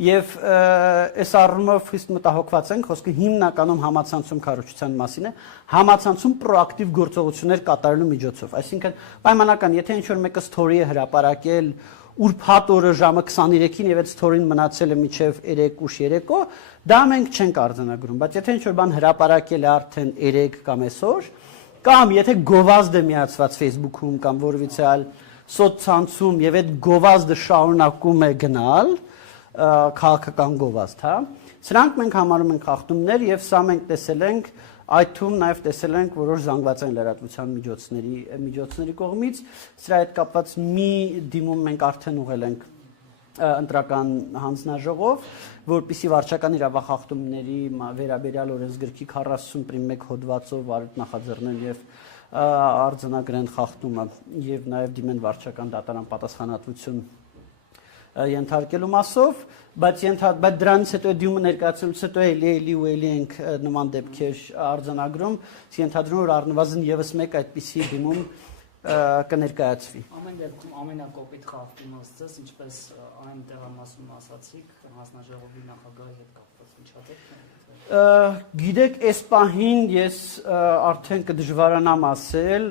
Եվ այս առումով խիստ մտահոգված ենք, խոսքը հիմնականում համացանցում քարոզչության մասին է, համացանցում պրոակտիվ գործողություններ կատարելու միջոցով, այսինքն պայմանական, եթե ինչ-որ մեկը story է հրապարակել ուրբաթ օրը ժամը 23-ին եւ այդ story-ն մնացել է մինչեւ 3 ուշ երեկո, դա մենք չենք արձանագրում, բայց եթե ինչ-որ բան հրապարակել է արդեն 3 կամ այսօր, կամ եթե գովազդ է միացված Facebook-ում կամ որևիցե այլ սոցցանցում եւ այդ գովազդը շարունակում է գնալ, քաղաքական գովազդ, հա։ Սրանք մենք համարում ենք խախտումներ եւ սա մենք տեսել ենք, այդ թվում նաեւ տեսել ենք որոշ զանգվածային լրատվության միջոցների կողմից, սրա հետ կապված մի դիմում մենք արդեն ուղղել ենք ընտրական հանձնաժողով, որպիսի վարչական իրավախախտումների վերաբերյալ օրենսգրքի 40.1 հոդվածով արդ նախաձեռնեն եւ արձանագրեն խախտումը եւ նաեւ դիմեն վարչական դատարան պատասխանատվություն ենթարկելու մասով, բայց դրանից հետո դիմումը ներկայացնելուց հետո էլի ենք նման դեպքեր արձանագրում, ենթադրում որ առնվազն եւս մեկ այդպիսի դիմում կներկայացվի։ Ամեն դեպքում ամենակոպիտ խախտումը ըստ ինչպես այն տեղամասում ասացիք, հանձնաժողովի նախագահի հետ կապված միջադեպ։ Գիտեք, այս պահին ես արդեն կդժվարանամ ասել,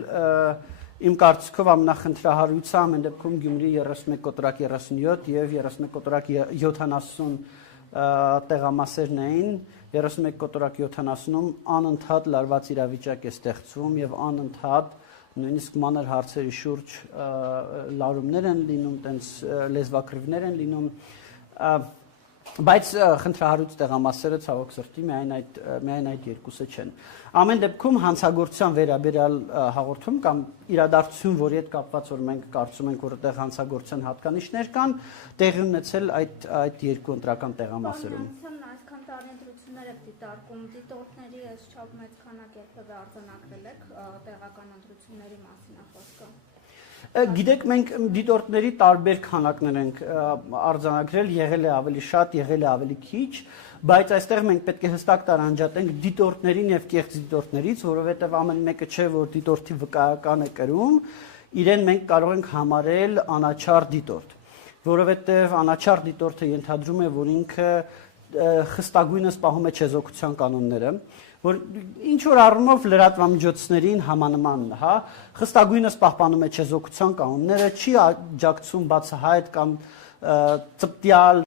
իմ կարծիքով ամենախնդրահարույցը ամեն դեպքում Գյումրի 31/37 եւ 31/70 տեղամասերն էին, 31/70-ում անընդհատ լարված իրավիճակ է ստեղծվում եւ անընդհատ նույնիսկ մանր հարցերի շուրջ լարումներ են լինում, տենց լեզվակռիվներ են լինում, բայց խնդրահարույց տեղամասերը ցավոք սրտի միայն այդ երկուսը չեն։ Ամեն դեպքում հանցագործության վերաբերյալ հաղորդում կամ իրադարձություն, որի հետ կապված որ մենք կարծում ենք որ այդտեղ հանցագործության հատկանիշներ կան, տեղի ունեցել այդ երկու ընտրական տեղամասերում։ Այսքան տարի ընտրություններ եք դիտարկում, դիտորդների այս չափ մեծ քանակ երբևէ արձանագրել եք տեղական ընտրությունների մասին է խոսքը։ Գիտեք, մենք դիտորդների տարբեր քանակներ ենք արձանագրել, եղել է ավելի շատ, եղել է ավելի քիչ, բայց այստեղ մենք պետք է հստակ տարանջատենք դիտորդներին եւ կեղծ դիտորդներից, որովհետեւ ամեն մեկը չէ, որ դիտորդի վկայական է կրում, իրեն մենք կարող ենք համարել անաչառ դիտորդ, որովհետեւ անաչառ դիտորդը ենթադրում է, որ ինքը խստագույնս պահում է չեզոքության կանոնները, որ ինչ որ առումով լրատվամիջոցներին համանման, հա, խստագույնս պահպանում է չեզոքության կանոնները, չի աջակցում բացահայտ կամ ծպտյալ